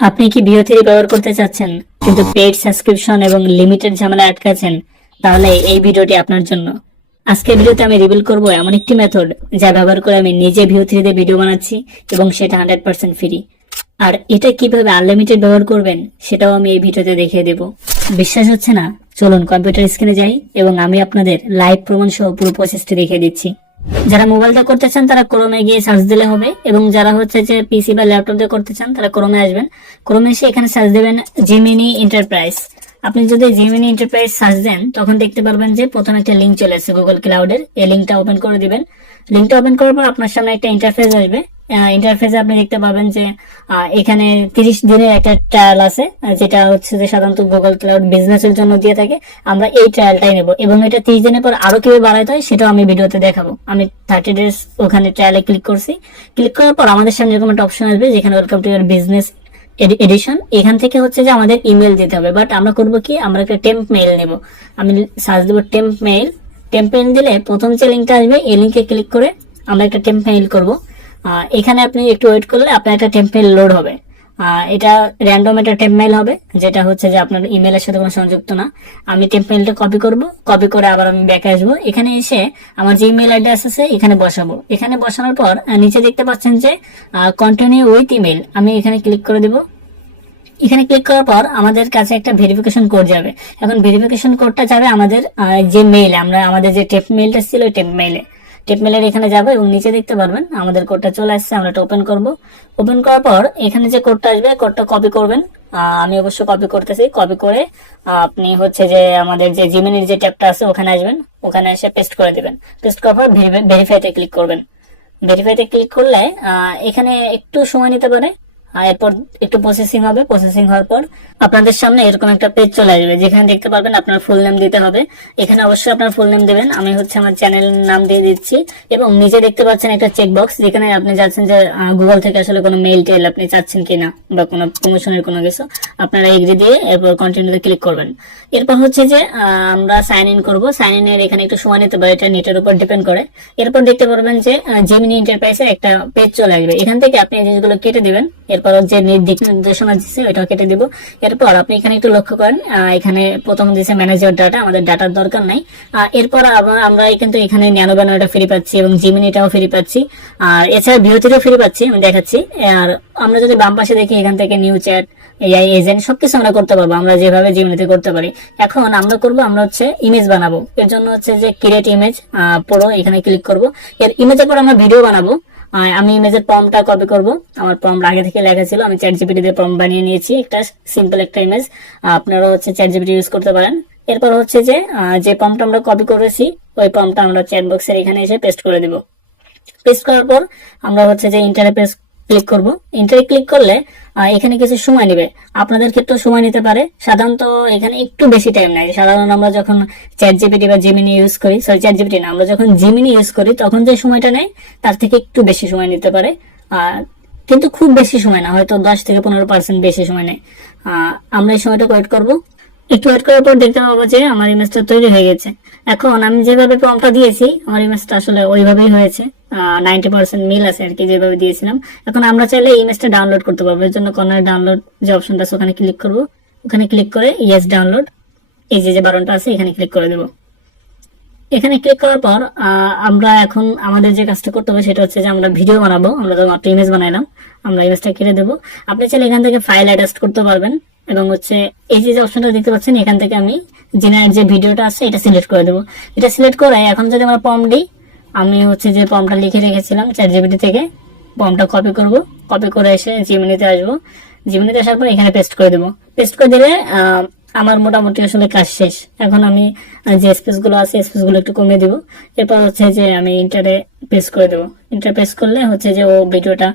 আপনি কি bio three ব্যবহার করতে চাচ্ছেন? কিন্তু পেড সাবস্ক্রিপশন এবং লিমিটেড ঝামেলা আটকাছেন তাহলে এই ভিডিওটি আপনার জন্য। আজকের ভিডিওতে আমি রিভিল করব এমন একটি মেথড যা ব্যবহার করে আমি নিজে ভিও থ্রিতে ভিডিও বানাচ্ছি এবং সেটা হান্ড্রেড পার্সেন্ট ফ্রি। আর এটা কীভাবে আনলিমিটেড ব্যবহার করবেন, সেটাও আমি এই ভিডিওতে দেখিয়ে দেব। বিশ্বাস হচ্ছে না? চলুন কম্পিউটার স্ক্রিনে যাই এবং আমি আপনাদের লাইভ প্রমাণ সহ পুরো প্রসেসটি দেখিয়ে দিচ্ছি। যারা মোবাইল দিয়ে করতে চান, তারা ক্রোমে গিয়ে সার্চ দিলে হবে। এবং যারা হচ্ছে যে পিসি বা ল্যাপটপ দিয়ে করতে চান, তারা ক্রোমে আসবেন। ক্রোমে এসে এখানে সার্চ দেবেন জিমিনি এন্টারপ্রাইজ আপনি যদি জিমিনি এন্টারপ্রাইজ সার্চ দেন, তখন দেখতে পারবেন যে প্রথম একটা লিঙ্ক চলে আসছে গুগল ক্লাউডের এই লিঙ্কটা ওপেন করে দিবেন। লিঙ্কটা ওপেন করার পর আপনার সামনে একটা ইন্টারফেস আসবে। ইন্টারফেসে আপনি দেখতে পাবেন যে এখানে তিরিশ দিনের একটা ট্রায়াল আছে যেটা হচ্ছে যে সাধারণত গুগল ক্লাউড বিজনেসের জন্য দিয়ে থাকে। আমরা এই ট্রায়ালটাই নেব এবং এটা তিরিশ দিনের পর আরও কীভাবে বাড়াইতে হয় সেটাও আমি ভিডিওতে দেখাবো। আমি থার্টি ডেজ ওখানে ট্রায়ালে ক্লিক করছি। ক্লিক করার পর আমাদের সামনে এরকম একটা অপশন আসবে যেখানে welcome to your business edition এখান থেকে হচ্ছে যে আমাদের ইমেল দিতে হবে। বাট আমরা করব কি? আমরা একটা টেম্প মেইল নেব। আমি সার্চ দেবো টেম্প মেইল টেম্প মেইল দিলে প্রথম যে লিঙ্কটা আসবে, এই লিঙ্কে ক্লিক করে আমরা একটা টেম্প মেইল করব। এখানে আপনি একটু ওয়েট করলে আপনার একটা টেম্প মেইল লোড হবে। এটা র্যান্ডম একটা টেম্প মেইল হবে, যেটা হচ্ছে যে আপনার ইমেলের সাথে কোনো সংযুক্ত না। আমি টেম্প মেইলটা কপি করব কপি করে আবার আমি ব্যাকে আসব। এখানে এসে আমার যে ইমেল অ্যাড্রেস আছে, এখানে বসাবো। এখানে বসানোর পর নিচে দেখতে পাচ্ছেন যে কন্টিনিউ উইথ ইমেল আমি এখানে ক্লিক করে দেবো। এখানে ক্লিক করার পর আমাদের কাছে একটা ভেরিফিকেশন কোড যাবে। এখন ভেরিফিকেশন কোডটা যাবে আমাদের যে মেইল আমরা, আমাদের যে টেপ মেইলটা ছিল ওই টেপ মেইলে টেপ মেলের এখানে যাব এবং নিচে দেখতে পারবেন, আমাদের কোডটা চলে আসছে, আমরা এটা ওপেন করব। ওপেন করার পর এখানে যে কোডটা আসবে কোডটা কপি করবেন। আমি অবশ্য কপি করতেছি কপি করে আপনি হচ্ছে যে আমাদের যে জিমেনের যে ট্যাবটা আছে, ওখানে আসবেন, ওখানে এসে পেস্ট করে দেবেন। পেস্ট করার পর ভেরিফাইতে ক্লিক করবেন। ভেরিফাইতে ক্লিক করলে এখানে একটু সময় নিতে পারে এরপর একটু প্রসেসিং হবে প্রসেসিং হওয়ার পর আপনাদের সামনে এরকম একটা পেজ চলে আসবে, যেখানে দেখতে পারবেন আপনার ফুল নেম দিতে হবে। এখানে অবশ্যই আপনার ফুল নেম দেবেন, আমি হচ্ছে আমার চ্যানেল নাম দিয়ে দিচ্ছি। এবং নিচে দেখতে পাচ্ছেন একটা চেক বক্স যেখানে আপনি যাচ্ছেন যে গুগল থেকে আসলে কোনো মেইল টেল আপনি চাচ্ছেন কিনা বা কোনো প্রমোশনের কোনো কিছু, আপনারা এগ্রি দিয়ে এরপর কন্টিনিউতে ক্লিক করবেন। এরপর হচ্ছে যে আমরা সাইন ইন করব। সাইন ইন এর এখানে একটু সময় নিতে পারে, এটা নেটের উপর ডিপেন্ড করে। এরপর দেখতে পারবেন যে জেমিনি ইন্টারপ্রাইসের একটা পেজ চলে আসবে। এখান থেকে আপনি এই জিনিসগুলো কেটে দিবেন এরপর যে নি- দিক নির্দেশনা দিচ্ছে ওইটাও কেটে দিব। এরপর আপনি এখানে একটু লক্ষ্য করেন এখানে প্রথম দিচ্ছে ম্যানেজার ডাটা আমাদের ডাটার দরকার নাই। এরপর আমরা কিন্তু এখানে ন্যানো ব্যানারটা ফ্রি পাচ্ছি এবং জিমিনিটাও ফ্রি পাচ্ছি। আর এছাড়া বিরতিরও ফ্রি পাচ্ছি, আমি দেখাচ্ছি। আর আমরা যদি বাম পাশে দেখি, এখান থেকে নিউ চ্যাট এআই এজেন্ট সবকিছু আমরা করতে পারব, আমরা যেভাবে জিমিনিতে করতে পারি। এখন আমরা করব, আমরা হচ্ছে ইমেজ বানাবো। এর জন্য হচ্ছে যে ক্রিয়েট ইমেজ পড়ো, এখানে ক্লিক করব। এর ইমেজের পর আমরা ভিডিও বানাবো। আমি ইমেজের প্রমটা কপি করব? আমার প্রম আগে থেকে লেখা ছিল। আমি চ্যাট জিপিটি দিয়ে প্রম বানিয়ে নিয়েছি। একটা সিম্পল একটা ইমেজ আপনারা হচ্ছে চ্যাট জিপিটি ইউজ করতে পারেন। এরপর হচ্ছে যে যে প্রমটা আমরা কপি করেছি, ওই প্রমটা আমরা চ্যাট বক্সের এখানে এসে পেস্ট করে দিব। পেস্ট করার পর আমরা হচ্ছে যে ইন্টারে পেস্ট ক্লিক করব। ইন্টারে ক্লিক করলে এখানে কিছু সময় নেবে। আপনাদের ক্ষেত্রেও সময় নিতে পারে। সাধারণত এখানে একটু বেশি টাইম নেয়। সাধারণত আমরা যখন চ্যাট জিপিটি বা জিমিনি ইউজ করি সরি চ্যাট জিপিটি না, আমরা যখন জিমিনি ইউজ করি, তখন যে সময়টা নেয়, তার থেকে একটু বেশি সময় নিতে পারে। আর কিন্তু খুব বেশি সময় না, হয়তো দশ থেকে পনেরো পার্সেন্ট বেশি সময় নেয়। আমরা এই সময়টা ওয়েট করব। একটু ওয়েট করার পর দেখতে পাবো যে আমার ইমেজটা তৈরি হয়ে গেছে। এখন আমি যেভাবে প্রমটা দিয়েছি, আমার ইমেজটা আসলে ওইভাবেই হয়েছে। নাইনটি পার্সেন্ট মিল আছে আর কি যেভাবে দিয়েছিলাম। এখন আমরা চাইলে ইমেজটা ডাউনলোড করতে পারব। এর জন্য কর্নার ডাউনলোড যে অপশনটা আছে, ওখানে ক্লিক করব। ওখানে ক্লিক করে ইয়েস ডাউনলোড এই যে যে বারণটা আছে, এখানে ক্লিক করে দেবো। এখানে ক্লিক করার পর আমরা এখন আমাদের যে কাজটা করতে হবে সেটা হচ্ছে যে আমরা ভিডিও বানাবো। আমরা তো মাত্র ইমেজ বানাইলাম। আমরা ইমেজটা কেটে দেবো। আপনি চাইলে এখান থেকে ফাইল অ্যাটাচ করতে পারবেন এবং হচ্ছে এই যে অপশনটা দেখতে পাচ্ছেন, এখান থেকে আমি জেনারেট যে ভিডিওটা আছে, এটা সিলেক্ট করে দেবো। এটা সিলেক্ট করে এখন যদি আমরা পম দিই, আমি হচ্ছে যে পমটা লিখে রেখেছিলাম চ্যাট জিবিটি থেকে। পমটা কপি করব। কপি করে এসে জিমিনিতে আসব। জিমিনিতে আসার পর এখানে পেস্ট করে দেবো। পেস্ট করে দিলে আমার মোটামুটি আসলে কাজ শেষ। এখন আমি যে স্পেসগুলো আছে স্পেসগুলো একটু কমিয়ে দিব। এরপর হচ্ছে যে আমি ইন্টারে পেস্ট করে দেবো। ইন্টার পেস্ট করলে হচ্ছে যে ও ভিডিওটা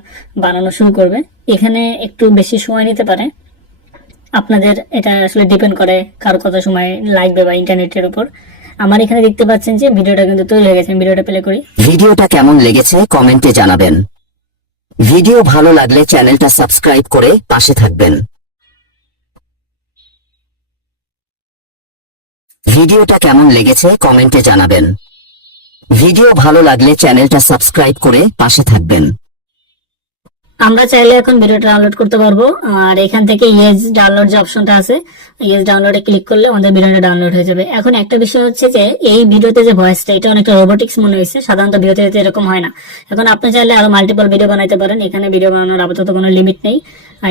বানানো শুরু করবে। এখানে একটু বেশি সময় নিতে পারে। আপনাদের এটা আসলে ডিপেন্ড করে কার কত সময় লাগবে বা ইন্টারনেটের উপর। আমার এখানে দেখতে পাচ্ছেন যে ভিডিওটা কিন্তু তৈরি হয়ে গেছে। ভিডিওটা প্লে করি। ভিডিওটা কেমন লেগেছে কমেন্টে জানাবেন। ভিডিও ভালো লাগলে চ্যানেলটা সাবস্ক্রাইব করে পাশে থাকবেন। ভিডিওটা কেমন লেগেছে কমেন্টে জানাবেন। ভিডিও ভালো লাগলে চ্যানেলটা সাবস্ক্রাইব করে পাশে থাকবেন। আমরা চাইলে এখন ভিডিওটা ডাউনলোড করতে পারব। আর এখান থেকে ইয়েস ডাউনলোড যে অপশনটা আছে ইয়েস ডাউনলোডে ক্লিক করলে আমাদের ভিডিওটা ডাউনলোড হয়ে যাবে। এখন একটা বিষয় হচ্ছে যে, এই ভিডিওতে যে ভয়েসটা এটা অনেকটা রোবোটিক্স মনে হয়েছে। সাধারণত ভিডিওতে এরকম হয় না। এখন আপনি চাইলে আরও মাল্টিপল ভিডিও বানাইতে পারেন। এখানে ভিডিও বানানোর আপাতত কোনো লিমিট নেই।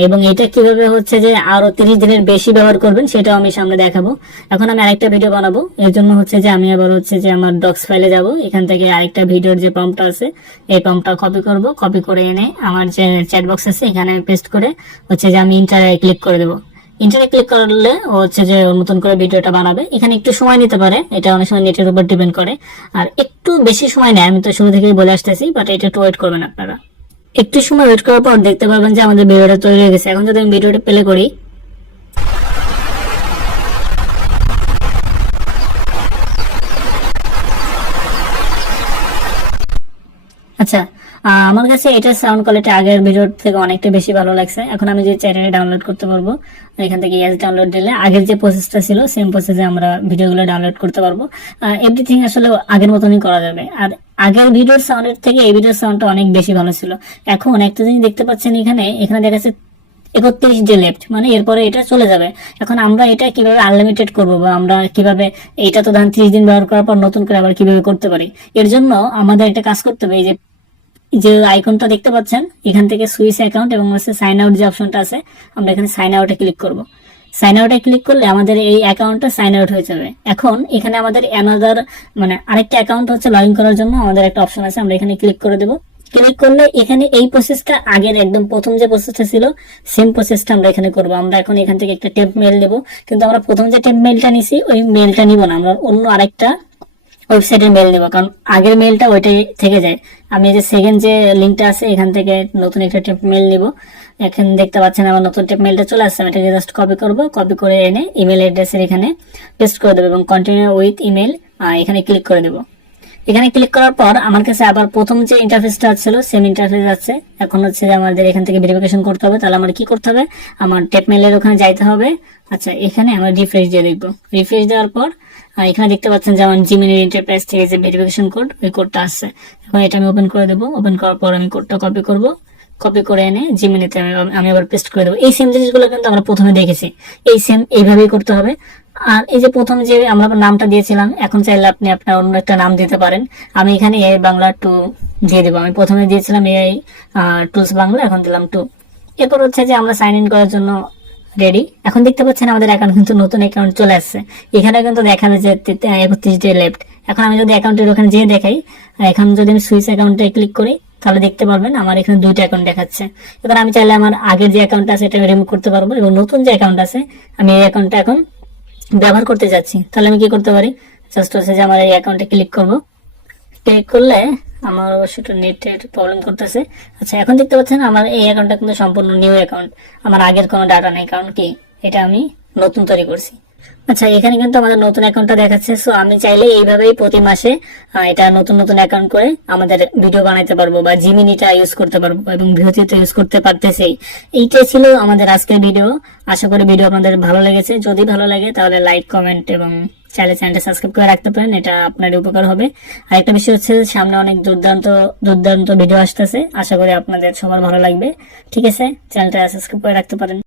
এবং এটা কীভাবে হচ্ছে যে, আরও তিরিশ দিনের বেশি ব্যবহার করবেন, সেটাও আমি সামনে দেখাবো। এখন আমি আরেকটা ভিডিও বানাবো। এর জন্য হচ্ছে যে, আমি আবার হচ্ছে যে, আমার ডক্স ফাইলে যাব। এখান থেকে আরেকটা ভিডিওর যে পাম্পটা আছে, এই পাম্পটা কপি করব। কপি করে এনে আমার যে চ্যাট বক্স আছে, এখানে আমি পেস্ট করে হচ্ছে যে আমি ইন্টারে ক্লিক করে দেবো। ইন্টারে ক্লিক করলে ও হচ্ছে যে মতন করে ভিডিওটা বানাবে। এখানে একটু সময় নিতে পারে, এটা অনেক সময় নেটের উপর ডিপেন্ড করে। আর একটু বেশি সময় নেয়, আমি তো শুরু থেকেই বলে আসতেছি বাট এটা একটু ওয়েট করবেন আপনারা। একটু সময় ওয়েট করার পর দেখতে পারবেন যে আমাদের ভিডিওটা তৈরি হয়ে গেছে। এখন যদি আমি ভিডিওটা প্লে করি আচ্ছা আমার কাছে এটা সাউন্ড কোয়ালিটি আগের ভিডিওর থেকে অনেকটা বেশি ভালো লাগছে। এখন আমি যে চ্যানেলে ডাউনলোড করতে পারব, এখান থেকে ইয়েস ডাউনলোড দিলে আগের যে প্রসেসটা ছিল সেম প্রসেসে আমরা ভিডিওগুলো ডাউনলোড করতে পারব। এভরিথিং আসলে আগের মতনই করা যাবে। আর আগের ভিডিওর সাউন্ডের থেকে এই ভিডিওর সাউন্ডটা অনেক বেশি ভালো ছিল। এখন একটা জিনিস দেখতে পাচ্ছেন এখানে এখানে দেখা যাচ্ছে একত্রিশ ডে লেফট মানে এরপরে এটা চলে যাবে। এখন আমরা এটা কীভাবে আনলিমিটেড করব বা আমরা কীভাবে এটা তো ধান ত্রিশ দিন ব্যবহার করার পর নতুন করে আবার কীভাবে করতে পারি? এর জন্য আমাদের একটা কাজ করতে হবে, এই যে যে আইকনটা দেখতে পাচ্ছেন, এখান থেকে সুইস অ্যাকাউন্ট এবং হচ্ছে সাইন আউট যে অপশনটা আছে, আমরা এখানে সাইন আউটে ক্লিক করব। সাইন আউটে ক্লিক করলে আমাদের এই অ্যাকাউন্টটা সাইন আউট হয়ে যাবে। এখন এখানে আমাদের অ্যানাদার মানে আরেকটা অ্যাকাউন্ট হচ্ছে লগ করার জন্য আমাদের একটা অপশন আছে, আমরা এখানে ক্লিক করে দেবো। ক্লিক করলে এখানে এই প্রসেসটা আগের একদম প্রথম যে প্রসেসটা ছিল সেম প্রসেসটা আমরা এখানে করব। আমরা এখন এখান থেকে একটা টেপ মেল দেবো। কিন্তু আমরা প্রথম যে টেপ মেলটা নিছি, ওই মেলটা নিব না। আমরা অন্য আরেকটা ওয়েবসাইটের মেল নেব, কারণ আগের মেলটা ওইটাই থেকে যায়। আমি যে সেকেন্ড যে লিঙ্কটা আছে, এখান থেকে নতুন একটা টেপ মেল নিব। এখন দেখতে পাচ্ছেন আমার নতুন টেপ মেলটা চলে আসছে, আমি এটাকে জাস্ট কপি করব কপি করে এনে ইমেল অ্যাড্রেসের এখানে পেস্ট করে দেবো এবং কন্টিনিউ উইথ ইমেল এখানে ক্লিক করে দেবো এখানে ক্লিক করার পর আমার কাছে আবার প্রথম যে ইন্টারফেসটা ছিল সেম ইন্টারফেস আছে। এখন হচ্ছে যে আমাদের এখান থেকে ভেরিফিকেশন করতে হবে, তাহলে আমার কি করতে হবে? আমার টেপ মেলের ওখানে যাইতে হবে। আচ্ছা এখানে আমরা রিফ্রেশ দিয়ে দেখব। রিফ্রেশ দেওয়ার পর আহ, এখানে দেখতে পাচ্ছেন যে আমার জিমিনের ইন্টারপ্রাইজ থেকে যে ভেরিফিকেশন কোড ওই কোডটা আসছে। এখন এটা আমি ওপেন করে দেবো। ওপেন করার পর আমি কোডটা কপি করব। কপি করে এনে জিমিনিতে আমি আবার পেস্ট করে দেবো। এই সেম জিনিসগুলো কিন্তু আমরা প্রথমে দেখেছি। এই সেম এইভাবেই করতে হবে। আর এই যে প্রথম যে আমরা নামটা দিয়েছিলাম এখন চাইলে আপনি আপনার অন্য একটা নাম দিতে পারেন। আমি এখানে এআই বাংলা টু দিয়ে দেবো। আমি প্রথমে দিয়েছিলাম এআই টুলস বাংলা এখন দিলাম টু এরপর হচ্ছে যে আমরা সাইন ইন করার জন্য রেডি এখন দেখতে পাচ্ছেন আমাদের অ্যাকাউন্ট কিন্তু নতুন অ্যাকাউন্ট চলে আসছে। এখানে কিন্তু দেখাবে যে একত্রিশ ডে লেফট এখন আমি যদি অ্যাকাউন্টের ওখানে যেয়ে দেখাই এখন যদি আমি সুইচ অ্যাকাউন্টে ক্লিক করি, তাহলে দেখতে পারবেন আমার এখানে দুইটা অ্যাকাউন্ট দেখাচ্ছে। এবার আমি চাইলে আমার আগের যে অ্যাকাউন্ট আছে এটা রিমুভ করতে পারব এবং নতুন যে অ্যাকাউন্ট আছে, আমি এই অ্যাকাউন্টটা এখন ব্যবহার করতে যাচ্ছি। তাহলে আমি কি করতে পারি? জাস্ট হচ্ছে যে আমার এই অ্যাকাউন্টে ক্লিক করব। ক্লিক করলে আমার অবশ্য একটু নেটের প্রবলেম করতেছে। আচ্ছা এখন দেখতে পাচ্ছেন আমার এই অ্যাকাউন্টটা কিন্তু সম্পূর্ণ নিউ অ্যাকাউন্ট আমার আগের কোনো ডাটা নেই, কারণ কি? এটা আমি নতুন তৈরি করছি। আচ্ছা এখানে কিন্তু আমাদের নতুন অ্যাকাউন্টটা দেখাচ্ছে। সো আমি চাইলে এইভাবেই প্রতি মাসে এটা নতুন নতুন অ্যাকাউন্ট করে আমাদের ভিডিও বানাইতে পারব বা জিমিনিটা ইউজ করতে পারব এবং ভিওতি ইউজ করতে পারতেছি। এইটাই ছিল আমাদের আজকের ভিডিও আশা করি ভিডিও আপনাদের ভালো লেগেছে। যদি ভালো লাগে তাহলে লাইক কমেন্ট এবং চাইলে চ্যানেলটা সাবস্ক্রাইব করে রাখতে পারেন, এটা আপনার উপকার হবে। আর একটা বিষয় হচ্ছে, সামনে অনেক দুর্দান্ত দুর্দান্ত ভিডিও আসতেছে। আশা করি আপনাদের সবার ভালো লাগবে। ঠিক আছে চ্যানেলটা সাবস্ক্রাইব করে রাখতে পারেন।